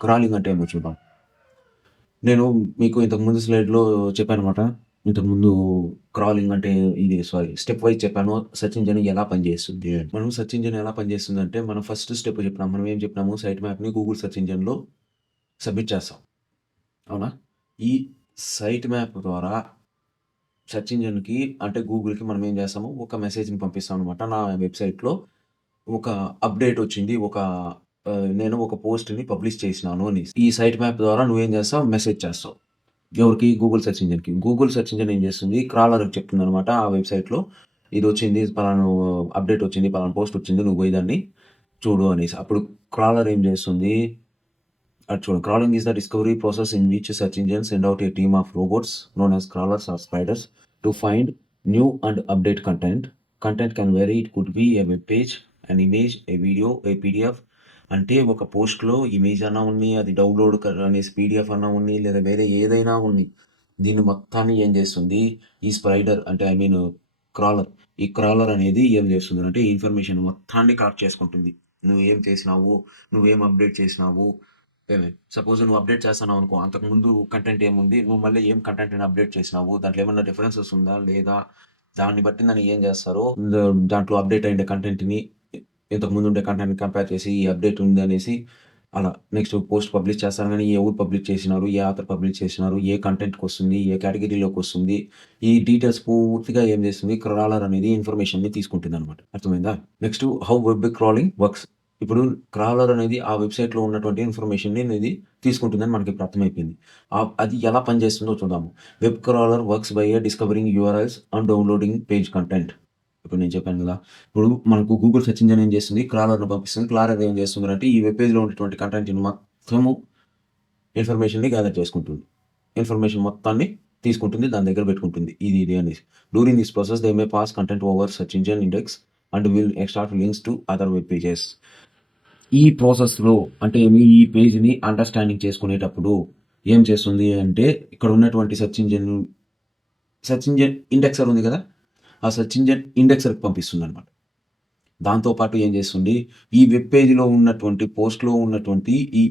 Crawling అంటే ఏమో చూద్దాం. నేను మీకు ఇంతకుముందు స్లైడ్‌లో చెప్పాననమాట. ఇంతకుముందు క్రాలింగ్ అంటే స్టెప్ వైస్ చెప్పాను. సెర్చ్ ఇంజిన్ ఎలా పనిచేస్తుంది అని. మనం సెర్చ్ ఇంజిన్ ఎలా పనిచేస్తుందంటే, మనం ఫస్ట్ స్టెప్ చెప్పినాం. మనం ఏం చెప్పినాము, సైట్ మ్యాప్‌ని గూగుల్ సెర్చ్ ఇంజిన్‌లో సబ్మిట్ చేస్తాం. అవునా? ఈ సైట్ మ్యాప్ ద్వారా సెర్చ్ ఇంజిన్‌కి అంటే గూగుల్‌కి మనం ఏం చేస్తాము, ఒక మెసేజ్‌ని పంపిస్తాం అనమాట. నా వెబ్‌సైట్‌లో ఒక అప్డేట్ వచ్చింది. నేను ఒక పోస్ట్‌ని పబ్లిష్ చేసినాను అనేసి. ఈ సైట్ మ్యాప్ ద్వారా నువ్వేం చేస్తావు, మెసేజ్ చేస్తావు. ఎవరికి? గూగుల్ సెర్చ్ ఇంజిన్‌కి. గూగుల్ సెర్చ్ ఇంజిన్ ఏం చేస్తుంది, క్రాలర్‌కి చెప్తుందనమాట ఆ వెబ్‌సైట్‌లో ఇదొచ్చింది, పలానా అప్డేట్ వచ్చింది, పలానా పోస్ట్ వచ్చింది, నువ్వు పోయి దాన్ని చూడు అనేసి. అప్పుడు క్రాలర్ ఏం చేస్తుంది, అది చూడు. Crawling is the discovery process in which search engines send out a team of robots known as crawlers or spiders to find new and update content. Content can very, it could be a web page, an image, a video, a PDF. అంటే ఒక పోస్ట్‌లో image అన్నా ఉన్ని, అది download అనేసి PDF అన్నా ఉన్ని, లేదా వేరే ఏదైనా ఉన్ని. దీన్ని మొత్తాన్ని ఏం చేస్తుంది, ఈ స్పైడర్ అంటే ఐ మీన్ క్రాలర్. ఈ క్రాలర్ అనేది ఏం చేస్తుందంటే, ఈ ఇన్ఫర్మేషన్ మొత్తాన్ని కలెక్ట్ చేసుకుంటుంది. నువ్వేం చేసినావు, నువ్వేం అప్డేట్ చేసినావు. సపోజ్ నువ్వు అప్డేట్ చేస్తున్నావు అనుకో, అంతకుముందు కంటెంట్ ఏముంది, నువ్వు మళ్ళీ ఏం కంటెంట్‌ని అప్డేట్ చేసినావు, దాంట్లో ఏమన్నా డిఫరెన్సెస్ ఉందా లేదా, దాన్ని బట్టి నన్ను ఏం చేస్తారు, దాంట్లో అప్డేట్ అయ్యే కంటెంట్‌ని ఇంతకుముందు ఉండే కంటెంట్‌ని కంపేర్ చేసి ఈ అప్డేట్ ఉంది అనేసి అలా. నెక్స్ట్ పోస్ట్ పబ్లిష్ చేస్తారు గానీ, ఎవరు పబ్లిష్ చేసినారు, ఏ ఆథర్ పబ్లిష్ చేసినారు, ఏ కంటెంట్‌కొస్తుంది, ఏ కేటగిరీలోకొస్తుంది, ఈ డీటెయిల్స్ పూర్తిగా ఏం చేస్తుంది, క్రాలర్ అనేది ఇన్ఫర్మేషన్‌ని తీసుకుంటుందనమాట. అర్థమైందా? Next how web crawling works. ఇప్పుడు క్రాలర్ అనేది ఆ వెబ్‌సైట్‌లో ఉన్నటువంటి ఇన్ఫర్మేషన్‌ని అనేది తీసుకుంటుందని మనకిప్పుడు అర్థమైపోయింది. అది ఎలా పనిచేస్తుందో చూద్దాము. Web crawler works by discovering URLs and downloading page content. ఇప్పుడు నేను చెప్పాను గదా! ఇప్పుడు మనకు గూగుల్ సెర్చ్ ఇంజిన్ ఏం చేస్తుంది, క్రాలర్‌ని పంపిస్తుంది. క్రాలర్ ఏం చేస్తుందంటే, ఈ వెబ్ పేజ్‌లో ఉన్నటువంటి కంటెంట్‌ని మొత్తము ఇన్ఫర్మేషన్‌ని గ్యాదర్ చేసుకుంటుంది. ఇన్ఫర్మేషన్ మొత్తాన్ని తీసుకుంటుంది, దాని దగ్గర పెట్టుకుంటుంది. ఇది అనేసి. During this process they may pass content over search engine index and will extract links to other web pages. ఈ ప్రాసెస్‌లో అంటే ఈ పేజ్‌ని అండర్‌స్టాండింగ్ చేసుకునేటప్పుడు ఏం చేస్తుంది అంటే, ఇక్కడ ఉన్నటువంటి సెర్చ్ ఇంజిన్ ఇండెక్సర్ ఉంది గదా! ఆ సెర్చ్ ఇంజిన్ ఇండెక్సర్‌కి పంపిస్తుందనమాట. దాంతో పాటు ఏం చేస్తుంది, ఈ వెబ్ పేజ్‌లో ఉన్నటువంటి పోస్ట్‌లో ఉన్నటువంటి ఈ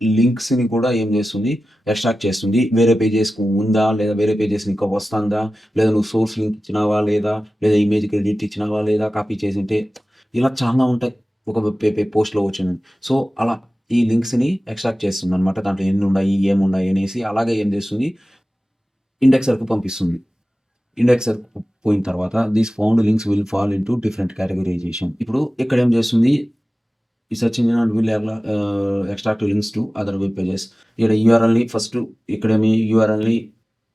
లింక్స్‌ని కూడా ఏం చేస్తుంది, ఎక్స్ట్రాక్ట్ చేస్తుంది. వేరే పేజెస్‌కి ఉందా? లేదా వేరే పేజెస్ ఇంకా వస్తాందా? లేదా నువ్వు సోర్స్ లింక్ ఇచ్చినావా లేదా? లేదా ఇమేజ్ క్రెడిట్ ఇచ్చినావా లేదా? కాపీ చేసుంటే ఇలా చాలా ఉంటాయి. ఒక వెబ్ పోస్ట్‌లో వచ్చినవి. సో, అలా ఈ లింక్స్‌ని ఎక్స్ట్రాక్ట్ చేస్తుందనమాట. దాంట్లో ఎన్నున్నాయి, ఏమున్నాయి అనేసి. అలాగే ఏం చేస్తుంది, ఇండెక్సర్‌కి పంపిస్తుంది. ఇండెక్సర్ పోయిన తర్వాత this found links will fall into different categorisation. ఇప్పుడు ఇక్కడ ఏం చేస్తుంది, ఈ search engine and will extract links to other web pages. ఇక్కడ యూఆర్ఎల్‌ని ఫస్ట్ ఇక్కడేమి యూఆర్ఎల్‌ని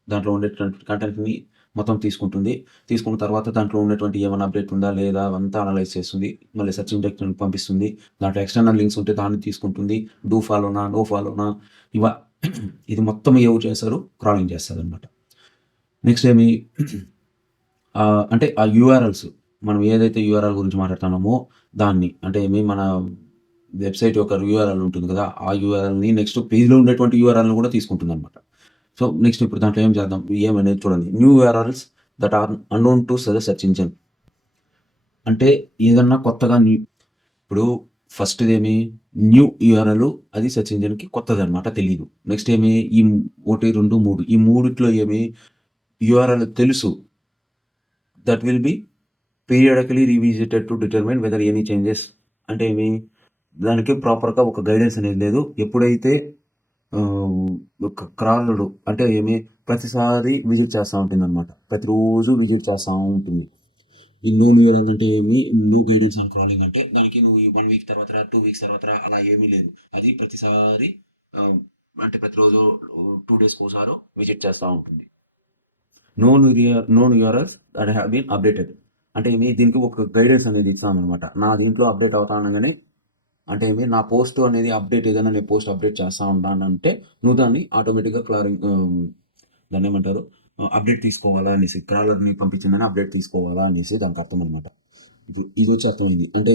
దాంట్లో ఉండేటువంటి కంటెంట్‌ని మొత్తం తీసుకుంటుంది. తీసుకున్న తర్వాత దాంట్లో ఉన్నటువంటి ఏమైనా అప్డేట్ ఉందా లేదా అవంతా అనలైజ్ చేస్తుంది. మళ్ళీ సెర్చ్ ఇండెక్స్‌ని పంపిస్తుంది. దాంట్లో ఎక్స్టర్నల్ లింక్స్ ఉంటే దాన్ని తీసుకుంటుంది. డూ ఫాలోనా, నో ఫాలోనా ఇవ ఇది మొత్తం ఎవరు చేస్తారు, క్రాలింగ్ చేస్తదనమాట. నెక్స్ట్ అంటే ఆ యూఆర్ఎల్స్, మనం ఏదైతే యూఆర్ఎల్ గురించి మాట్లాడుతున్నామో దాన్ని అంటే మన వెబ్‌సైట్ యొక్క యూఆర్ఎల్ ఉంటుంది కదా! ఆ యూఆర్ఎల్‌ని నెక్స్ట్ పేజ్‌లో ఉండేటువంటి యూఆర్ఎల్‌ని కూడా తీసుకుంటుందనమాట. సో, నెక్స్ట్ ఇప్పుడు దాంట్లో ఏం చేద్దాం, ఏమనేది చూడండి. New URLs that are unknown to search engine. అంటే ఏదన్నా కొత్తగా ఇప్పుడు ఫస్ట్‌దేమి న్యూ యూఆర్ఎల్, అది సెర్చ్ ఇంజిన్‌కి కొత్తదనమాట, తెలీదు. నెక్స్ట్ 1, 2, 3 ఈ మూడిట్లో యూఆర్ఎల్ తెలుసు. That will be periodically revisited to determine whether any changes. అంటే దానికి ప్రాపర్‌గా ఒక గైడెన్స్ అనేది లేదు. ఎప్పుడైతే ఒక క్రాలరు అంటే ప్రతిసారి విజిట్ చేస్తా ఉంటుందనమాట. ప్రతిరోజు విజిట్ చేస్తా ఉంటుంది. ఈ నో న్యూరల్ అంటే నో గైడెన్స్ ఆన్ క్రాలింగ్ అంటే దానికి నువ్వు 1 వీక్ తర్వాత రా, 2 వీక్స్ తర్వాత రా అలా ఏమీ లేదు. అది ప్రతిసారి ఆహ్, అంటే ప్రతిరోజు 2 డేస్‌కోసారో విజిట్ చేస్తా ఉంటుంది. Known URLs that have been updated. అంటే దీనికి ఒక గైడెన్స్ అనేది ఇస్తామనమాట. నా దీంట్లో అప్డేట్ అవుతా ఉండగానే అంటే నా పోస్ట్ అనేది అప్డేట్, ఏదైనా నేను పోస్ట్ అప్డేట్ చేస్తా ఉన్నానంటే నువ్వు దాన్ని ఆటోమేటిక్‌గా దాన్నేమంటారు, అప్డేట్ తీసుకోవాలా అనేసి. క్రాలర్‌ని పంపించిందని అప్డేట్ తీసుకోవాలా అనేసి దానికి అర్థం అనమాట. ఇప్పుడు ఇదొచ్చి అర్థమైంది. అంటే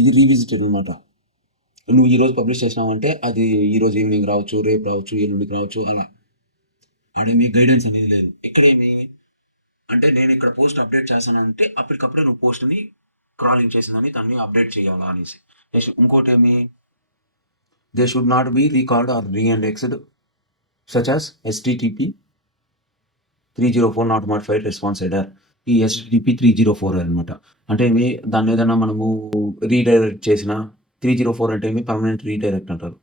ఇది రీవిజిటెడ్ అనమాట. నువ్వు ఈరోజు పబ్లిష్ చేసినావంటే అది ఈరోజు ఈవినింగ్ రావచ్చు, రేపు రావచ్చు, ఎల్లుండికి రావచ్చు అలా. ఆడేమి గైడెన్స్ అనేది లేదు. ఇక్కడేమి అంటే నేను ఇక్కడ పోస్ట్ అప్డేట్ చేశానంటే అప్పటికప్పుడే నువ్వు పోస్ట్‌ని క్రాలింగ్ చేసిందని దాన్ని అప్డేట్ చేయాలా అనేసి. నెక్స్ట్ ఇంకోటేమి, they should not be recalled or reindexed such as HTTP 304 not modified response header. ఈ HTTP 304 అనమాట. అంటే ఏమి దాన్ని ఏదైనా మనము రీడైరెక్ట్ చేసినా 304 అంటే ఏమి పర్మనెంట్ రీడైరెక్ట్ అంటారు.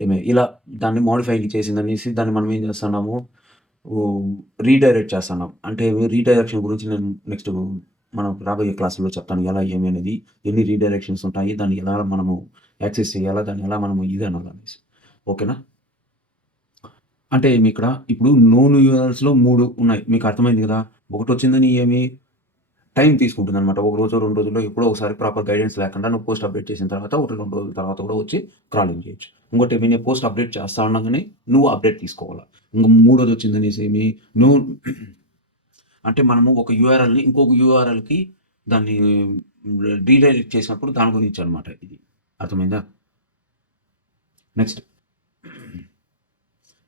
ఏమి ఇలా దాన్ని మోడిఫై చేసిందనేసి దాన్ని మనం ఏం చేస్తున్నాము రీడైరెక్ట్ చేస్తున్నాం. అంటే రీడైరెక్షన్ గురించి నేను నెక్స్ట్ మనం రాబోయే క్లాసుల్లో చెప్తాను. ఎలా ఏమి అనేది, ఎన్ని రీడైరెక్షన్స్ ఉంటాయి, దాన్ని ఎలా మనము యాక్సెస్ చేయాలా, దాన్ని ఎలా మనము ఇది అనాలనేసి. ఓకేనా? అంటే ఏమి ఇక్కడ ఇప్పుడు నోన్ యూఆర్ఎల్స్‌లో 3 ఉన్నాయి. మీకు అర్థమైంది కదా! ఒకటొచ్చిందని ఏమి టైం తీసుకుంటుందనమాట. ఒక రోజో, 2 రోజుల్లో ఎప్పుడో ఒకసారి ప్రాపర్ గైడెన్స్ లేకుండా నువ్వు పోస్ట్ అప్డేట్ చేసిన తర్వాత 1, 2 రోజుల తర్వాత కూడా వచ్చి క్రాలింగ్ చేయొచ్చు. ఇంకోటేమి నేను పోస్ట్ అప్డేట్ చేస్తా ఉండగానే నువ్వు అప్డేట్ తీసుకోవాలా. ఇంక మూడోదొచ్చిందనేసి ఏమి నువ్వు అంటే మనము ఒక యూఆర్ఎల్‌ని ఇంకొక యూఆర్ఎల్‌కి దాన్ని రీడైరెక్ట్ చేసినప్పుడు దాని గురించి అనమాట ఇది. అర్థమైందా? నెక్స్ట్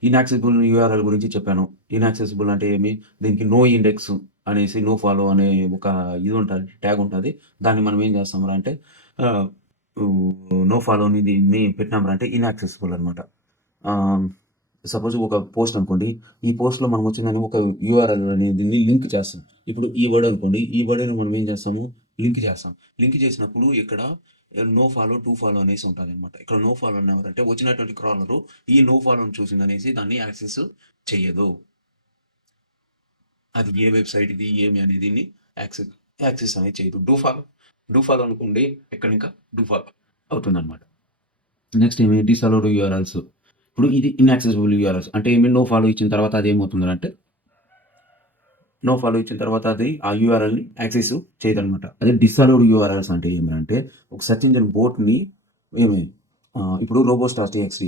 ఇన్యాక్సెసిబుల్ యూఆర్ఎల్ గురించి చెప్పాను. ఇన్యాక్సెసిబుల్ అంటే ఏమి, దీనికి నో ఇండెక్స్ అనేసి నో ఫాలో అనే ఒక ఇది ఉంటుంది, ట్యాగ్ ఉంటుంది. దాన్ని మనం ఏం చేస్తామరా అంటే నో ఫాలోని దీన్ని పెట్టినామరా అంటే ఇన్యాక్సెసిబుల్ అనమాట. సపోజ్ ఒక పోస్ట్ అనుకోండి, ఈ పోస్ట్లో మనం వచ్చిందని ఒక యూఆర్ఎల్ అనేది లింక్ చేస్తాం. ఇప్పుడు ఈ వర్డ్ అనుకోండి, ఈ వర్డ్ని మనం ఏం చేస్తాము లింక్ చేస్తాం. లింక్ చేసినప్పుడు ఇక్కడ నో ఫాలో, టు ఫాలో అనేసి ఉంటుంది అనమాట. ఇక్కడ నో ఫాలో అన్నవారంటే వచ్చినటువంటి క్రాలరు ఈ నో ఫాలోని చూసిందనేసి దాన్ని యాక్సెస్ చేయదు. అది ఏ వెబ్సైట్ ఇది ఏమి అనేది యాక్సెస్ అనేది చేయదు. డూ ఫాలో అనుకోండి, ఎక్కడ ఇంకా డూ ఫాలో అవుతుంది అనమాట. నెక్స్ట్ ఏమి డిసలౌడ్ యూఆర్ఎల్స్. ఇప్పుడు ఇది ఇన్యాక్సెసిబుల్ యూఆర్ఎల్స్ అంటే ఏమి నో ఫాలో ఇచ్చిన తర్వాత అది ఏమవుతుందంటే నో ఫాలో ఇచ్చిన తర్వాత అది ఆ యూఆర్ఎల్ని యాక్సెస్ చేయదనమాట. అదే డిసలౌడ్ యూఆర్ఎల్స్ అంటే ఏమంటే ఒక సెర్చ్ ఇంజిన్ బోట్ని ఏమి ఇప్పుడు robots.txt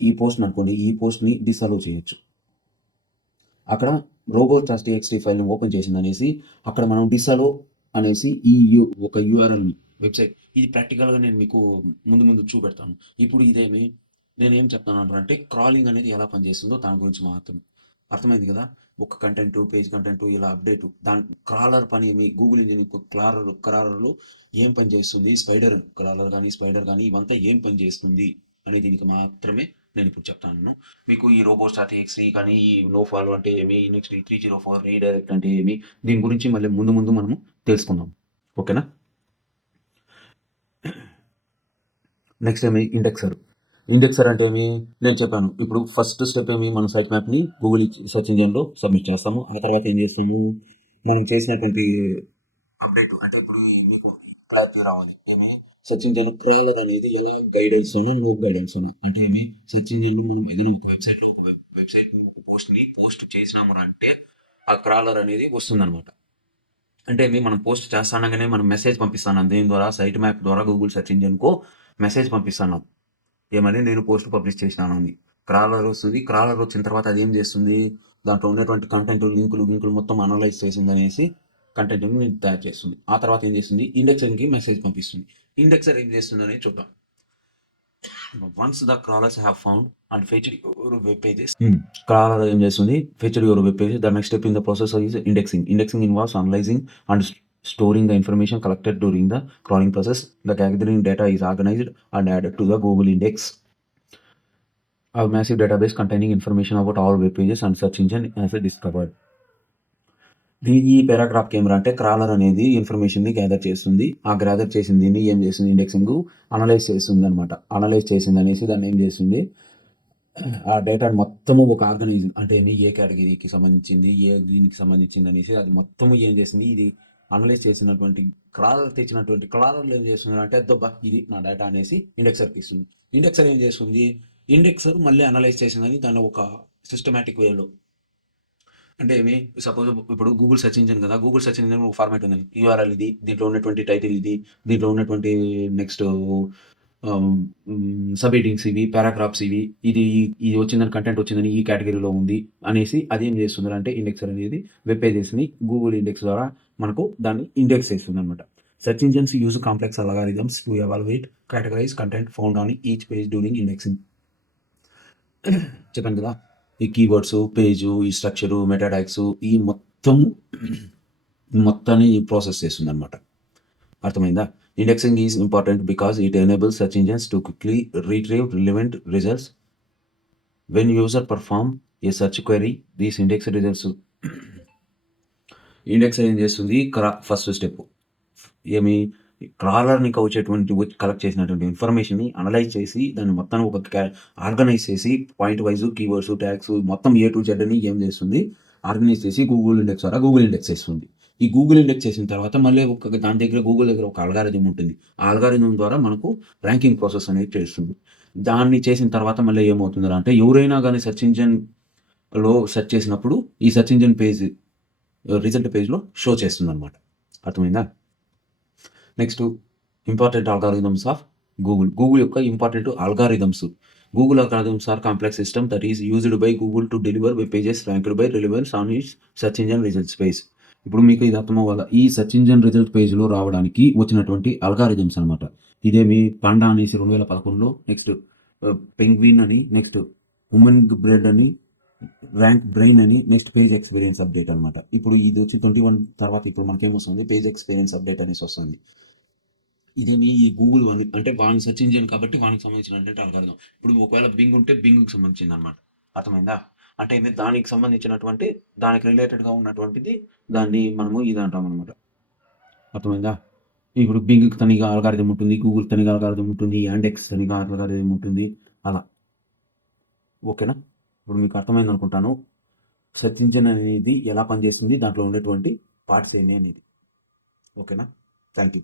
ఈ పోస్ట్ అనుకోండి, ఈ పోస్ట్ని డిసలౌ చేయొచ్చు. అక్కడ robots.txt ఫైల్ని ఓపెన్ చేసిందనేసి అక్కడ మనం డిసలౌ అనేసి ఈ ఒక యూఆర్ఎల్ వెబ్సైట్ ఇది ప్రాక్టికల్గా నేను మీకు ముందు చూపెడతాను. ఇప్పుడు ఇదేమి నేనేం చెప్తాను అంటే క్రాలింగ్ అనేది ఎలా పనిచేస్తుందో దాని గురించి మాత్రం అర్థమైంది కదా. ఒక కంటెంట్, పేజ్ కంటెంట్ ఇలా అప్డేట్ దాని క్రాలర్ పని మీ గూగుల్ ఇంజిన్ క్రాలర్లో ఏం పని చేస్తుంది, స్పైడర్ క్రాలర్ కానీ స్పైడర్ కానీ ఇవంతా ఏం పని చేస్తుంది అని దీనికి మాత్రమే నేను ఇప్పుడు చెప్తాను. మీకు ఈ robots.txt కానీ నో ఫాలో అంటే ఏమి, నెక్స్ట్ 304 రీడైరెక్ట్ అంటే ఏమి, దీని గురించి మళ్ళీ ముందు మనము తెలుసుకుందాం. ఓకేనా? నెక్స్ట్ ఏమి ఇండెక్సర్ అంటే ఏమి నేను చెప్పాను. ఇప్పుడు ఫస్ట్ స్టెప్ ఏమి, మన సైట్ మ్యాప్ని గూగుల్ సెర్చ్ ఇంజిన్లో సబ్మిట్ చేస్తాము. ఆ తర్వాత ఏం చేస్తాము, మనం చేసినటువంటి అప్డేట్ అంటే ఇప్పుడు మీకు క్లారిటీ రావాలి. ఏమి సెర్చ్ ఇంజిన్ క్రాలర్ అనేది ఎలా గైడెన్స్ ఉన్నా నో గైడెన్స్ ఉన్నా అంటే ఏమి సెర్చ్ ఇంజిన్లో మనం ఏదైనా ఒక వెబ్సైట్లో ఒక వెబ్సైట్ పోస్ట్ చేసినాము అంటే ఆ క్రాలర్ అనేది వస్తుందన్నమాట. అంటే ఏమి మనం పోస్ట్ చేస్తానగానే మనం మెసేజ్ పంపిస్తాను దీని ద్వారా, సైట్ మ్యాప్ ద్వారా గూగుల్ సెర్చ్ ఇంజిన్కు మెసేజ్ పంపిస్తాను ఏమని, నేను పోస్ట్ పబ్లిష్ చేసినాను అని. క్రాలర్ వస్తుంది. క్రాలర్ వచ్చిన తర్వాత అది ఏం చేస్తుంది, దాంట్లో ఉన్నటువంటి కంటెంట్ లింకులు మొత్తం అనలైజ్ చేసింది అనేసి కంటెంట్ని తయారు చేస్తుంది. ఆ తర్వాత ఏం చేస్తుంది, ఇండెక్సర్కి మెసేజ్ పంపిస్తుంది. ఇండెక్సర్ ఏం చేస్తుంది అనేది చూద్దాం. Once the crawlers have found and fetched your web pages. Crawler ఏం చేస్తుంది, fetched your web pages. The next step in the process is indexing. Indexing involves analysing and storing the information collected during the crawling process. The gathering data is organized and added to the Google Index, a massive database containing information about all web pages and search engine as discovered. ఈ paragraph ఏమరా అంటే crawler అనేది ఇన్ఫర్మేషన్ని gather చేస్తుంది. ఆ gather చేసిన దీన్ని ఏం చేస్తుంది, ఇండెక్సింగ్ అనలైజ్ చేస్తుంది అనమాట. అనలైజ్ చేసింది అనేసి దాన్ని ఏం చేస్తుంది, ఆ డేటాను మొత్తము ఒక ఆర్గనైజింగ్ అంటే ఏమి ఏ కేటగిరీకి సంబంధించింది, ఏ దీనికి సంబంధించింది అనేసి అది మొత్తము ఏం చేసింది, ఇది అనలైజ్ చేసినటువంటి క్రాలర్ తెచ్చినటువంటి క్రాలర్లు ఏం చేస్తున్నారు అంటే అద్దబ్బా ఇది నా డేటా అనేసి ఇండెక్సర్కి ఇస్తుంది. ఇండెక్సర్ ఏం చేస్తుంది, ఇండెక్సర్ మళ్ళీ అనలైజ్ చేసిందని దాన్ని ఒక సిస్టమేటిక్ వేలో అంటే ఏమి, సపోజ్ ఇప్పుడు గూగుల్ సెర్చ్ ఇంజిన్ కదా, గూగుల్ సెర్చ్ ఇంజిన్ ఒక ఫార్మాట్ ఉంది, యూఆర్ఎల్ ఇది, దీంట్లో ఉన్నటువంటి టైటిల్ ఇది, దీంట్లో ఉన్నటువంటి నెక్స్ట్ సబ్ హెడ్డింగ్స్ ఇవి, పారాగ్రాఫ్స్ ఇవి, ఇది వచ్చిందని కంటెంట్ వచ్చిందని ఈ కేటగిరీలో ఉంది అనేసి అది ఏం చేస్తుంది అంటే ఇండెక్సర్ అనేది వెబ్ పేజెస్ని గూగుల్ ఇండెక్స్ ద్వారా మనకు దాన్ని ఇండెక్స్ చేస్తుంది అనమాట. Search engines use complex algorithms to evaluate categorise content found on each page during indexing. చెప్పాను కదా, ఈ కీవర్డ్స్, పేజు, ఈ స్ట్రక్చరు, మెటా ట్యాగ్స్ ఈ మొత్తాన్ని ప్రాసెస్ చేస్తుంది అనమాట. అర్థమైందా? Indexing is important because it enables search engines to quickly retrieve relevant results. When user perform a search query, these indexed results index ఏం చేస్తుంది ఫస్ట్ స్టెప్ ఏమి క్రాలర్ని collect చేసినటువంటి ఇన్ఫర్మేషన్ని అనలైజ్ చేసి దాన్ని మొత్తం ఒక ఆర్గనైజ్ చేసి పాయింట్ వైజ్ కీవర్డ్స్ ట్యాగ్స్ మొత్తం ఏ టు జెడ్ అని ఏం చేస్తుంది ఆర్గనైజ్ చేసి గూగుల్ ఇండెక్స్ ద్వారా గూగుల్ ఇండెక్స్ చేస్తుంది. ఈ గూగుల్ ఇండెక్స్ చేసిన తర్వాత మళ్ళీ దాని దగ్గర గూగుల్ దగ్గర ఒక అల్గారిథం ఉంటుంది. ఆ అల్గారిథం ద్వారా మనకు ర్యాంకింగ్ ప్రాసెస్ అనేది చేస్తుంది. దాన్ని చేసిన తర్వాత మళ్ళీ ఏమవుతుంది అంటే ఎవరైనా కానీ సెర్చ్ ఇంజిన్లో సెర్చ్ చేసినప్పుడు ఈ సెర్చ్ ఇంజిన్ పేజ్ రిజల్ట్ పేజ్లో షో చేస్తుంది అనమాట. అర్థమైందా? Next important algorithms of Google యొక్క important algorithms. Google algorithms are complex system that is used by Google to deliver web pages ranked by relevance on its search engine results page. ఇప్పుడు మీకు ఇది అర్థం అవ్వాలా, ఈ సెర్చ్ ఇంజిన్ రిజల్ట్ పేజ్లో రావడానికి వచ్చినటువంటి అల్గారిథమ్స్ అనమాట. ఇదేమి పండా అనేసి 2011లో, నెక్స్ట్ పెంగ్విన్ అని, నెక్స్ట్ ఉమెన్ బ్రెడ్ అని, ర్యాంక్ బ్రెయిన్ అని, నెక్స్ట్ పేజ్ ఎక్స్పీరియన్స్ అప్డేట్ అనమాట. ఇప్పుడు ఇది వచ్చి 21 తర్వాత ఇప్పుడు మనకేమొస్తుంది, పేజ్ ఎక్స్పీరియన్స్ అప్డేట్ అనేసి వస్తుంది. ఇదేమి ఈ గూగుల్ వన్ అంటే వాని సెర్చ్ ఇంజిన్ కాబట్టి వానికి సంబంధించినటువంటి అల్గారిథం. ఇప్పుడు ఒకవేళ బింగ్ ఉంటే బింగ్కి సంబంధించింది అనమాట. అర్థమైందా? అంటే ఇది దానికి సంబంధించినటువంటి దానికి రిలేటెడ్గా ఉన్నటువంటిది దాన్ని మనము ఇది అంటాం అనమాట. అర్థమైందా? ఇప్పుడు బింగ్కి తనిగా అల్గారిథం ఉంటుంది, గూగుల్ తనిగా అల్గారిథం ఉంటుంది, యాండెక్స్ తనిగా అల్గారిథం ఉంటుంది, అలా. ఓకేనా? ఇప్పుడు మీకు అర్థమైంది అనుకుంటాను సెర్చ్ ఇంజిన్ అనేది ఎలా పనిచేస్తుంది, దాంట్లో ఉండేటువంటి పార్ట్స్ ఏంటి అనేది. ఓకేనా? Thank you.